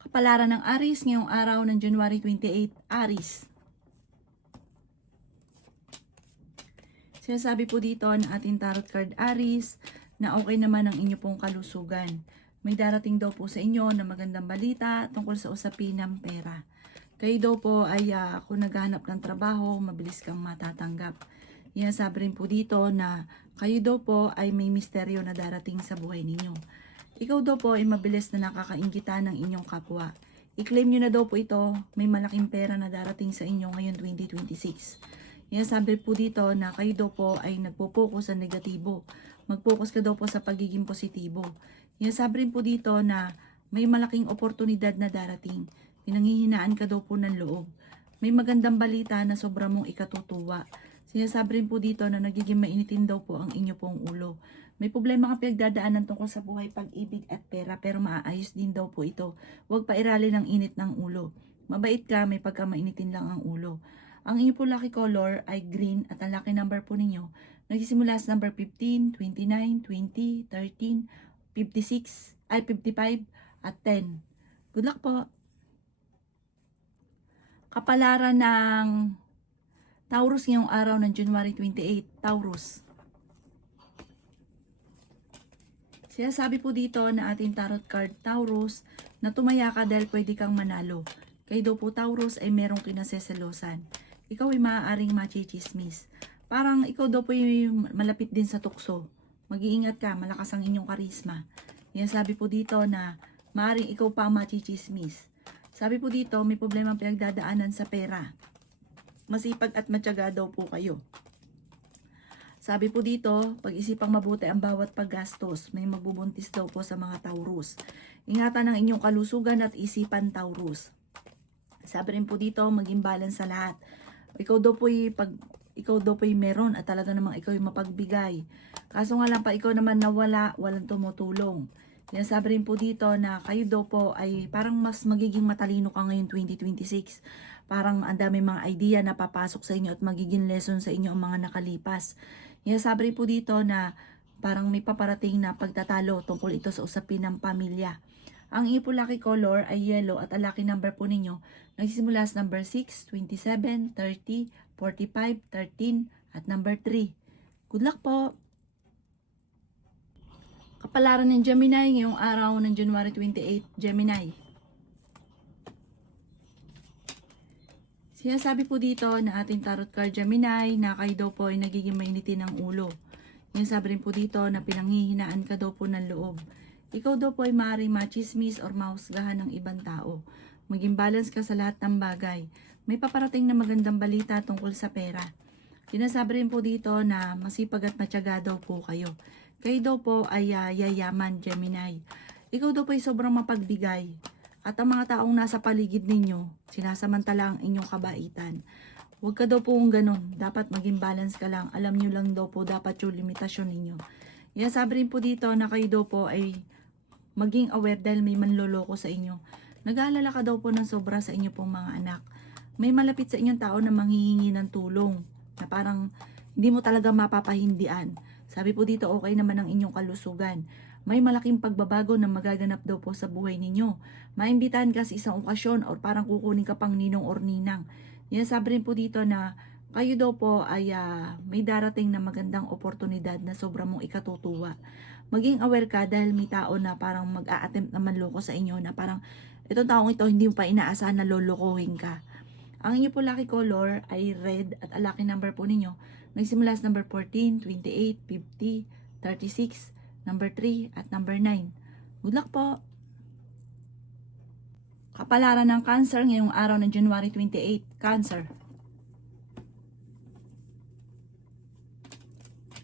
Kapalaran ng Aries ngayong araw ng January 28, Aries. Sinasabi po dito ng ating tarot card Aries na okay naman ang inyo pong kalusugan. May darating daw po sa inyo na magandang balita tungkol sa usapin ng pera. Kayo daw po ay kung naghahanap ng trabaho, mabilis kang matatanggap. Sabi rin po dito na kayo daw po ay may misteryo na darating sa buhay ninyo. Ikaw daw po ay mabilis na nakakainggitan ng inyong kapwa. I-claim nyo na daw po ito, may malaking pera na darating sa inyo ngayon 2026. Sabi po dito na kayo daw po ay nagpo-focus sa negatibo. Mag-focus ka daw po sa pagiging positibo. Sabi rin po dito na may malaking oportunidad na darating. Pinanghihinaan ka daw po ng loob. May magandang balita na sobra mong ikatutuwa. Sinasabi rin po dito na nagiging mainitin daw po ang inyo pong ulo. May problema kang pinagdadaanan tungkol sa buhay, pag-ibig at pera, pero maaayos din daw po ito. Huwag pairali ng init ng ulo. Mabait ka, may pagkamainitin lang ang ulo. Ang inyo po lucky color ay green at ang lucky number po ninyo nagsisimula sa number 15, 29, 20, 13, 56, 55 at 10. Good luck po. Kapalaran ng Taurus ngayong araw ng January 28, Taurus. Sinasabi po dito na ating tarot card Taurus na tumaya ka dahil pwede kang manalo. Kayo daw po Taurus ay merong kinaseselosan. Ikaw ay maaaring machichismis. Parang ikaw daw po ay malapit din sa tukso. Mag-iingat ka, malakas ang inyong karisma. Sabi po dito na maaaring ikaw pa machichismis. Sabi po dito may problema pinagdadaanan sa pera. Masipag at matyaga daw po kayo. Sabi po dito, pag-isipang mabuti ang bawat paggastos. May magbubuntis daw po sa mga Taurus. Ingatan ang inyong kalusugan at isipan Taurus. Sabi rin po dito, maging balance sa lahat. Ikaw daw po meron at talaga namang ikaw yung mapagbigay. Kaso nga lang pa ikaw naman nawala, walang tumutulong. Sabi rin po dito na kayo daw po ay parang mas magiging matalino ka ngayon 2026. Parang ang dami mga idea na papasok sa inyo at magiging lesson sa inyo ang mga nakalipas. Sabi rin po dito na parang may paparating na pagtatalo tungkol ito sa usapin ng pamilya. Ang inyo po lucky color ay yellow at ang lucky number po ninyo nagsisimula sa number 6, 27, 30, 45, 13 at number 3. Good luck po! Kapalaran ng Gemini ngayong araw ng January 28, Gemini. Sinasabi po dito na ating tarot card Gemini na kayo daw po ay nagiging mainitin ng ulo. Sabi rin po dito na pinanghihinaan ka daw po ng loob. Ikaw daw po ay maaaring machismis or mahusgahan ng ibang tao. Maging balance ka sa lahat ng bagay. May paparating na magandang balita tungkol sa pera. Sinasabi rin po dito na masipag at matyaga daw po kayo. Kayo daw po ay yayaman, Gemini. Ikaw daw po ay sobrang mapagbigay. At ang mga taong nasa paligid ninyo, sinasamantala ang inyong kabaitan. Huwag ka daw po ganun. Dapat maging balance ka lang. Alam nyo lang daw po dapat yung limitasyon ninyo. Sabi rin po dito na kayo daw po ay maging aware dahil may manloloko sa inyo. Nag-aalala ka daw po ng sobra sa inyo pong mga anak. May malapit sa inyong tao na manghihingi ng tulong. Na parang hindi mo talaga mapapahindian. Sabi po dito okay naman ang inyong kalusugan. May malaking pagbabago na magaganap daw po sa buhay ninyo. Maimbitahan ka sa isang okasyon or parang kukunin ka pang ninong or ninang. Sabi rin po dito na kayo daw po ay may darating na magandang oportunidad na sobra mong ikatutuwa. Maging aware ka dahil may tao na parang mag-a-attempt na manloko sa inyo na parang itong taong ito hindi mo pa inaasahan na lolokohin ka. Ang inyo po lucky color ay red at ang lucky number po ninyo nagsimula sa number 14, 28, 50, 36, number 3 at number 9. Good luck po! Kapalaran ng Cancer ngayong araw ng January 28, Cancer.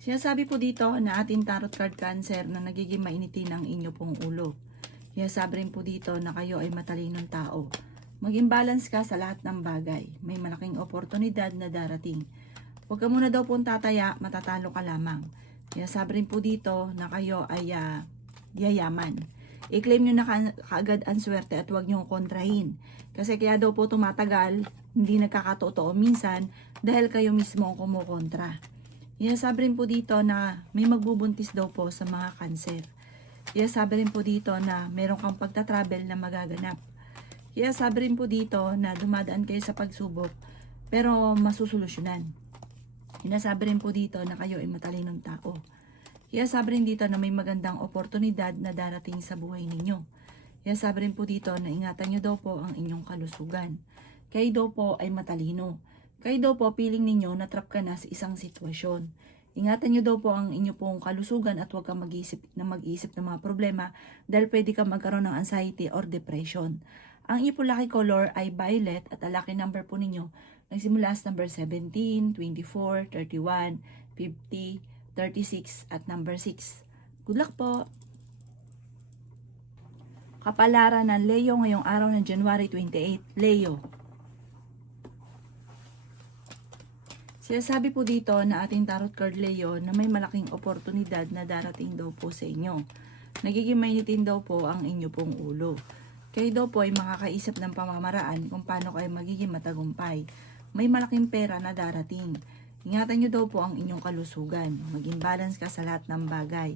Sinasabi po dito na ating tarot card Cancer na nagiging mainitin ang inyo pong ulo. Sinasabi rin po dito na kayo ay matalinong tao. Maging balance ka sa lahat ng bagay. May malaking oportunidad na darating. Huwag ka muna daw pong tataya, matatalo ka lamang. Sabi rin po dito na kayo ay yayaman. I-claim nyo na kaagad ang swerte at huwag nyo kontrahin. Kasi kaya daw po tumatagal, hindi nagkakatotoo minsan dahil kayo mismo ang kumukontra. Sabi rin po dito na may magbubuntis daw po sa mga Cancer. Sabi rin po dito na meron kang pagta-travel na magaganap. Kaya sabi rin po dito na dumadaan kayo sa pagsubok pero masusolusyonan. Sinasabi rin po dito na kayo ay matalinong tao. Kaya sabi rin dito na may magandang oportunidad na darating sa buhay ninyo. Kaya sabi rin po dito na ingatan nyo daw po ang inyong kalusugan. Kayo daw po ay matalino. Kayo daw po piling ninyo na trap ka na sa isang sitwasyon. Ingatan nyo daw po ang inyong pong kalusugan at huwag kang mag-iisip ng mga problema dahil pwede kang magkaroon ng anxiety or depression. Ang inyong po lucky color ay violet at ang lucky number po ninyo nagsimula sa number 17, 24, 31, 50, 36 at number 6. Good luck po! Kapalaran ng Leo ngayong araw ng January 28. Leo. Sinasabi po dito na ating tarot card Leo na may malaking oportunidad na darating daw po sa inyo. Nagiging mainitin daw po ang inyo pong ulo. Kayo daw po ay makakaisip ng pamamaraan kung paano kayo magiging matagumpay. May malaking pera na darating. Ingatan nyo daw po ang inyong kalusugan. Maging balance ka sa lahat ng bagay.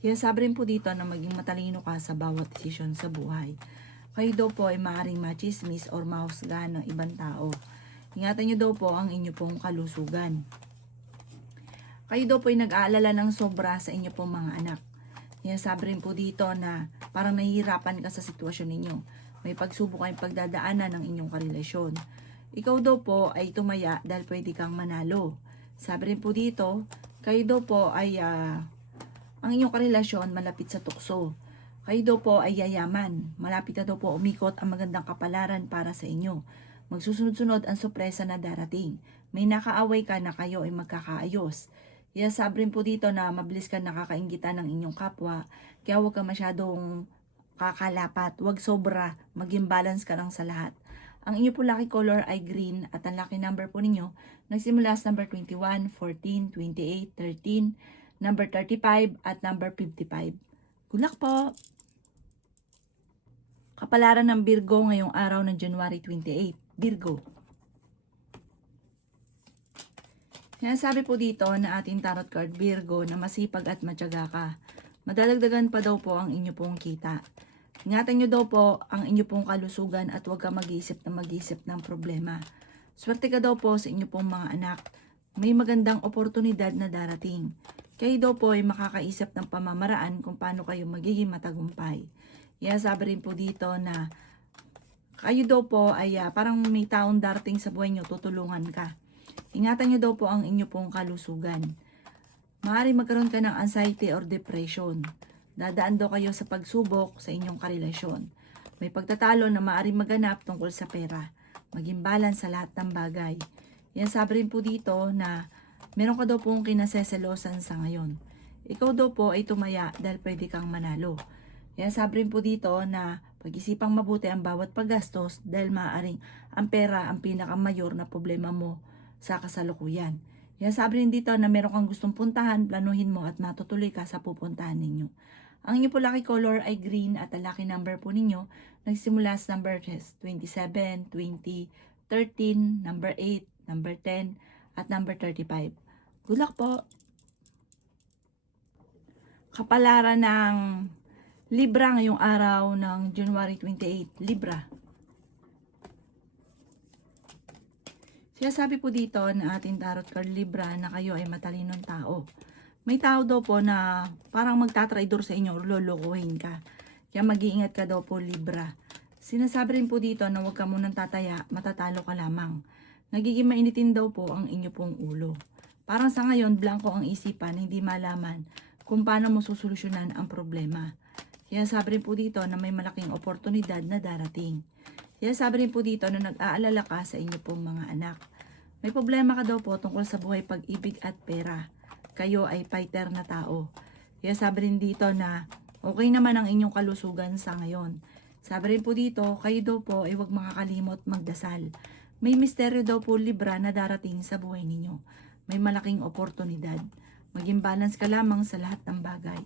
Kaya sabi rin po dito na maging matalino ka sa bawat desisyon sa buhay. Kayo daw po ay maaaring machismis or mahusgahan ng ibang tao. Ingatan nyo daw po ang inyong pong kalusugan. Kayo daw po ay nag-aalala ng sobra sa inyong pong mga anak. Kaya sabi rin po dito na parang nahihirapan ka sa sitwasyon ninyo. May pagsubok kayong pagdadaanan ng inyong karelasyon. Ikaw daw po ay tumaya dahil pwede kang manalo. Sabi rin po dito, kayo daw po ay ang inyong karelasyon malapit sa tukso. Kayo daw po ay yayaman. Malapit na daw po umikot ang magandang kapalaran para sa inyo. Magsusunod-sunod ang sorpresa na darating. May nakaaway ka na kayo ay magkakaayos. Kaya sabi rin po dito na mabilis ka nakakainggitan ng inyong kapwa. Kaya huwag ka masyadong kakalapat. Huwag sobra. Maging balance ka lang sa lahat. Ang inyo po lucky color ay green at ang lucky number po ninyo nagsimula sa number 21, 14, 28, 13, number 35 at number 55. Good luck po! Kapalaran ng Virgo ngayong araw ng January 28. Virgo. Sinasabi po dito na ating tarot card Virgo na masipag at matyaga ka. Madadagdagan pa daw po ang inyo pong kita. Ingatan nyo daw po ang inyo pong kalusugan at huwag ka mag-iisip ng problema. Swerte ka daw po sa inyo pong mga anak. May magandang oportunidad na darating. Kayo daw po ay makakaisip ng pamamaraan kung paano kayo magiging matagumpay. Kaya sabi rin po dito na kayo daw po ay parang may taong darating sa buhay nyo, tutulungan ka. Ingatan nyo daw po ang inyo pong kalusugan. Maaari magkaroon ka ng anxiety or depression. Dadaan daw kayo sa pagsubok sa inyong karelasyon. May pagtatalo na maaaring maganap tungkol sa pera. Maging balance sa lahat ng bagay. Yan sabi rin po dito na meron ka daw pong kinaseselosan sa ngayon. Ikaw daw po ay tumaya dahil pwede kang manalo. Yan sabi rin po dito na pag-isipang mabuti ang bawat paggastos dahil maaaring ang pera ang pinakamayor na problema mo sa kasalukuyan. Yan sabi rin dito na meron kang gustong puntahan, planuhin mo at matutuloy ka sa pupuntahan ninyo. Ang inyo po lucky color ay green at ang lucky number po ninyo nagsimula sa number 27, 20, 13, number 8, number 10, at number 35. Good luck po! Kapalaran ng Libra ngayong araw ng January 28. Libra. Sinasabi po dito na ating tarot card Libra na kayo ay matalinong tao. May tao daw po na parang magtatraidor sa inyo o lolokohin ka. Kaya mag-iingat ka daw po Libra. Sinasabi rin po dito na huwag ka munang tataya, matatalo ka lamang. Nagiging mainitin daw po ang inyo pong ulo. Parang sa ngayon, blanco ang isipan, hindi malaman kung paano mo susolusyonan ang problema. Kaya sabi rin po dito na may malaking oportunidad na darating. Kaya sabi rin po dito na nag-aalala ka sa inyo pong mga anak. May problema ka daw po tungkol sa buhay, pag-ibig at pera. Kayo ay fighter na tao. Kaya sabi rin dito na okay naman ang inyong kalusugan sa ngayon. Sabi rin po dito, kayo daw po ay huwag makakalimot magdasal. May misteryo daw po Libra na darating sa buhay ninyo. May malaking oportunidad. Maging balance ka lamang sa lahat ng bagay.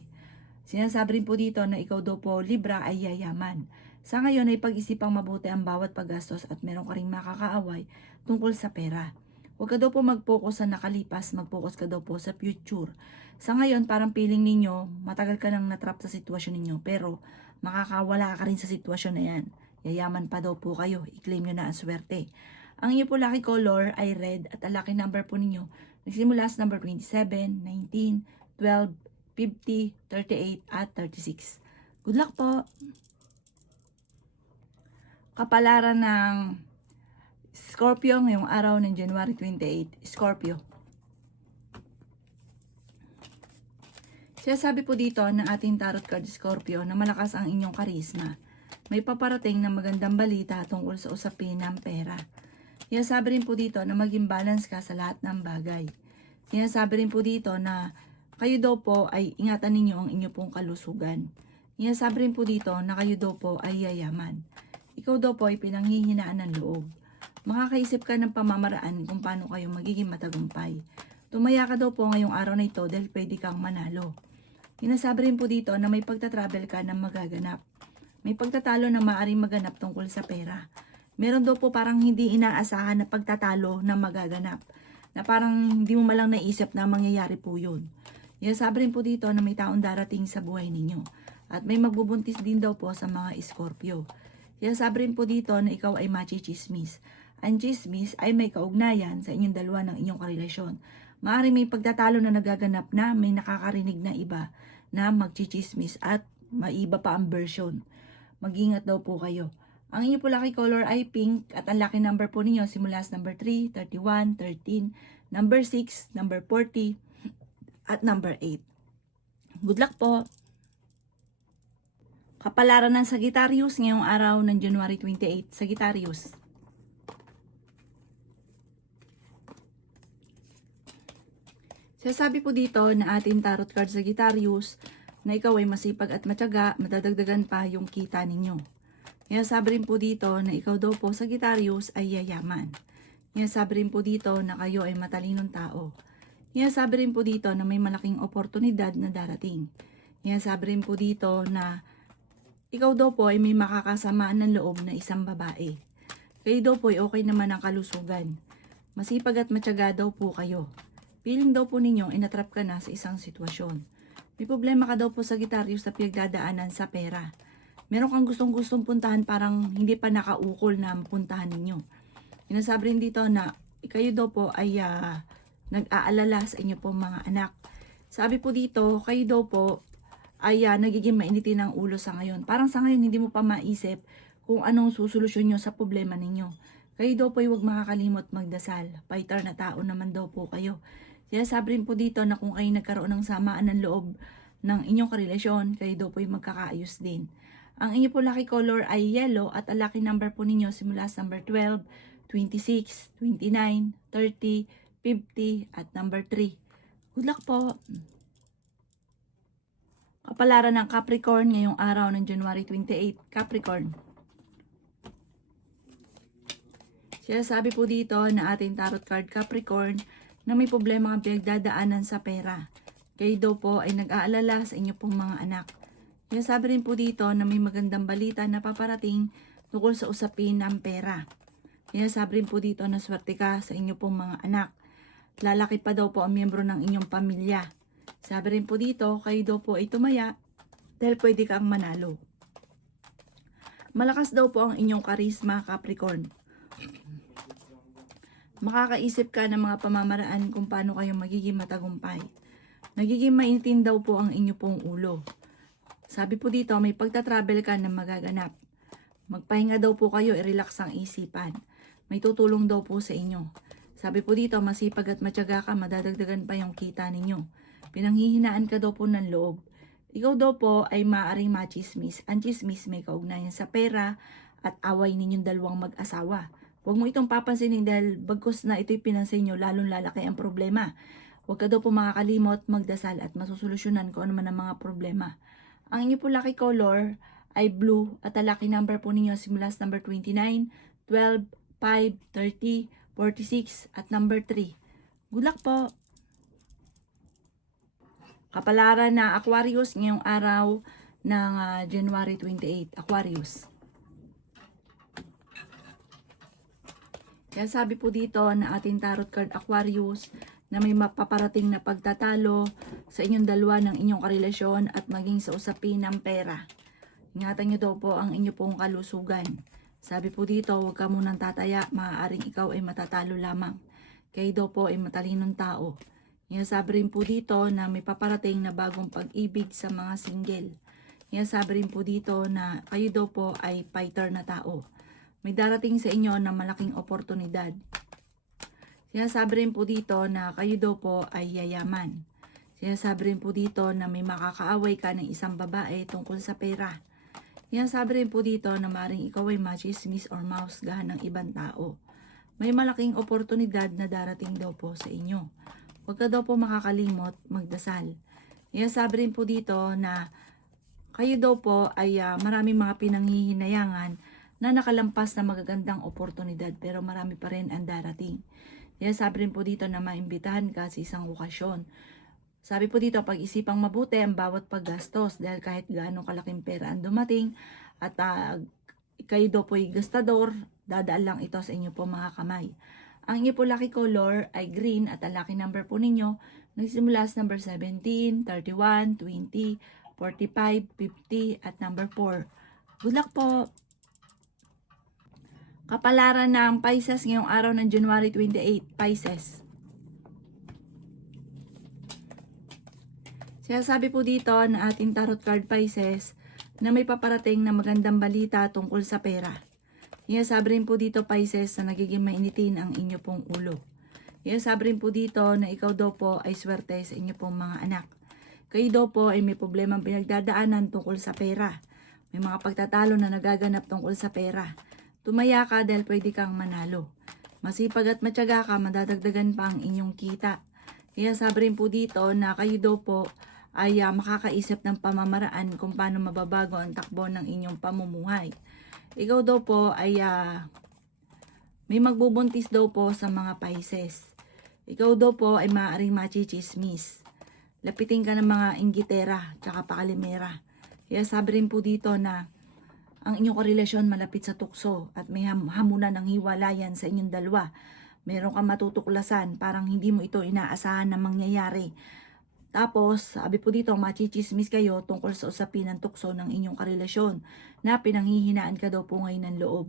Sinasabi rin po dito na ikaw daw po Libra ay yayaman. Sa ngayon ay pag-isipang mabuti ang bawat paggastos at meron ka rin makakaaway tungkol sa pera. Huwag ka daw po mag-focus sa nakalipas, mag-focus ka daw po sa future. Sa ngayon, parang feeling ninyo, matagal ka nang natrap sa sitwasyon ninyo, pero makakawala ka rin sa sitwasyon na yan. Yayaman pa daw po kayo. I-claim nyo na ang swerte. Ang inyo po lucky color ay red at ang lucky number po ninyo nagsimula sa number 27, 19, 12, 50, 38 at 36. Good luck po! Kapalaran ng Scorpio ngayong araw ng January 28. Scorpio. Sabi po dito ng ating tarot card Scorpio na malakas ang inyong karisma. May paparating na magandang balita tungkol sa usapin ng pera. Sabi rin po dito na maging balance ka sa lahat ng bagay. Sabi rin po dito na kayo daw po ay ingatan ninyo ang inyo pong kalusugan. Sabi rin po dito na kayo daw po ay yayaman. Ikaw daw po ay pinanghihinaan ng loob. Makakaisip ka ng pamamaraan kung paano kayo magiging matagumpay. Tumaya ka daw po ngayong araw na ito dahil pwede kang manalo. Sabi rin po dito na may pagtatravel ka na magaganap. May pagtatalo na maaaring maganap tungkol sa pera. Meron daw po parang hindi inaasahan na pagtatalo na magaganap. Na parang hindi mo malang naisip na mangyayari po yun. Sabi rin po dito na may taong darating sa buhay ninyo. At may magbubuntis din daw po sa mga Scorpio. Sabi rin po dito na ikaw ay machichismis. Ang chismis ay may kaugnayan sa inyong dalawa ng inyong karelasyon. Maaaring may pagtatalo na nagaganap na may nakakarinig na iba na magchichismis at maiba pa ang version. Mag-ingat daw po kayo. Ang inyo po lucky color ay pink at ang lucky number po ninyo simula sa number 3, 31, 13, number 6, number 40 at number 8. Good luck po! Kapalaran ng Sagittarius ngayong araw ng January 28. Sagittarius. Sabi po dito na ating tarot card Sagittarius na ikaw ay masipag at matyaga, madadagdagan pa yung kita ninyo. Sabi rin po dito na ikaw daw po Sagittarius ay yayaman. Sabi rin po dito na kayo ay matalinong tao. Sabi rin po dito na may malaking oportunidad na darating. Sabi rin po dito na ikaw daw po ay may makakasamaan ng loob na isang babae. Kayo daw po ay okay naman ang kalusugan. Masipag at matyaga daw po kayo. Feeling daw po ninyo ay natrap ka na sa isang sitwasyon. May problema ka daw po Sagittarius sa pinagdadaanan sa pera. Meron kang gustong puntahan parang hindi pa nakaukol na puntahan ninyo. Sabi rin dito na kayo daw po ay nag-aalala sa inyo pong mga anak. Sabi po dito, kayo daw po ay nagiging mainitin ang ulo sa ngayon. Parang sa ngayon hindi mo pa maisip kung anong susolusyon nyo sa problema ninyo. Kayo daw po ay huwag makakalimot magdasal. Fighter na tao naman daw po kayo. Sabi rin po dito na kung kayo nagkaroon ng samaan ng loob ng inyong karelasyon, kayo daw po ay magkakaayos din. Ang inyo po lucky color ay yellow at ang lucky number po ninyo simula sa number 12, 26, 29, 30, 50 at number 3. Good luck po! Kapalaran ng Capricorn ngayong araw ng January 28. Capricorn. Sabi po dito na ating tarot card Capricorn na may problema ang pinagdadaanan sa pera. Kayo daw po ay nag-aalala sa inyo pong mga anak. Sabi rin po dito na may magandang balita na paparating tungkol sa usapin ng pera. Sabi rin po dito na swerte ka sa inyo pong mga anak. Lalaki pa daw po ang miyembro ng inyong pamilya. Sabi rin po dito, kayo daw po ay tumaya dahil pwede kang manalo. Malakas daw po ang inyong karisma, Capricorn. Makakaisip ka ng mga pamamaraan kung paano kayo magiging matagumpay. Nagiging mainitin daw po ang inyo pong ulo. Sabi po dito, may pagtatravel ka na magaganap. Magpahinga daw po kayo, i-relax ang isipan. May tutulong daw po sa inyo. Sabi po dito, masipag at matyaga ka, madadagdagan pa yung kita ninyo. Pinanghihinaan ka daw po ng loob. Ikaw daw po ay maaaring machismis. Ang chismis may kaugnayan sa pera at away ninyong dalawang mag-asawa. Huwag mo itong papansinin dahil bagkus na ito'y pinansin nyo, lalong lalaki ang problema. Huwag ka daw po makakalimot, magdasal at masusolusyonan ko ano man ang mga problema. Ang inyo po lucky color ay blue at ang lucky number po ninyo simula sa number 29, 12, 5, 30, 46 at number 3. Good luck po! Kapalaran na Aquarius ngayong araw ng January 28. Aquarius. Kaya sabi po dito na ating tarot card Aquarius na may mapaparating na pagtatalo sa inyong dalawa ng inyong karelasyon at maging sa usapin ng pera. Ingatan nyo daw po ang inyo pong kalusugan. Sabi po dito, huwag ka munang tataya, maaaring ikaw ay matatalo lamang. Kayo daw po ay matalinong tao. Sabi rin po dito na may paparating na bagong pag-ibig sa mga single. Sabi rin po dito na kayo daw po ay fighter na tao. May darating sa inyo na malaking oportunidad. Sabi rin po dito na kayo daw po ay yayaman. Sabi rin po dito na may makakaaway ka ng isang babae tungkol sa pera. Sabi rin po dito na maaaring ikaw ay machismis or mahusgahan ng ibang tao. May malaking oportunidad na darating daw po sa inyo. Huwag ka daw po makakalimot magdasal. Sabi rin po dito na kayo daw po ay maraming mga pinanghihinayangan na nakalampas na magagandang oportunidad pero marami pa rin ang darating. Sabi rin po dito na maimbitahan ka sa isang okasyon. Sabi po dito, pag-isipang mabuti ang bawat paggastos dahil kahit gaano kalaking pera ang dumating at kayo daw po ay gastador, dadaan lang ito sa inyo po mga kamay. Ang inyo po lucky color ay green at ang lucky number po ninyo nagsimula sa number 17, 31, 20, 45, 50 at number 4. Good luck po! Kapalaran ng Pisces ngayong araw ng January 28, Pisces. Sabi po dito na ating tarot card Pisces na may paparating na magandang balita tungkol sa pera. Sabi rin po dito Pisces na nagiging mainitin ang inyo pong ulo. Sabi rin po dito na ikaw daw po ay swerte sa inyo pong mga anak. Kayo daw po ay may problemang pinagdadaanan tungkol sa pera. May mga pagtatalo na nagaganap tungkol sa pera. Tumaya ka dahil pwede kang manalo. Masipag at matyaga ka, madadagdagan pa ang inyong kita. Sabi rin po dito na kayo daw po ay makakaisip ng pamamaraan kung paano mababago ang takbo ng inyong pamumuhay. Ikaw daw po ay may magbubuntis daw po sa mga Pisces. Ikaw daw po ay maaaring machichismis. Lapitin ka ng mga inggitera tsaka pakalimera. Sabi rin po dito na ang inyong karelasyon malapit sa tukso at may hamunan ng hiwalayan sa inyong dalawa. Meron kang matutuklasan, parang hindi mo ito inaasahan na mangyayari. Tapos, sabi po dito, machichismis kayo tungkol sa usapin ng tukso ng inyong karelasyon na pinanghihinaan ka daw po ngayon ng loob.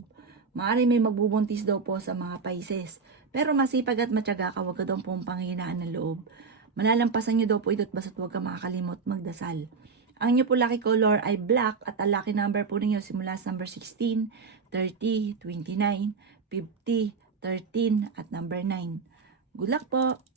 Maaari may magbubuntis daw po sa mga Pisces. Pero masipag at matyaga ka, huwag ka daw pong panghihinaan ng loob. Malalampasan nyo daw po ito at basta't huwag ka makakalimot magdasal. Ang inyo po lucky color ay black at ang lucky number po ninyo simula sa number 16, 30, 29, 50, 13 at number 9. Good luck po!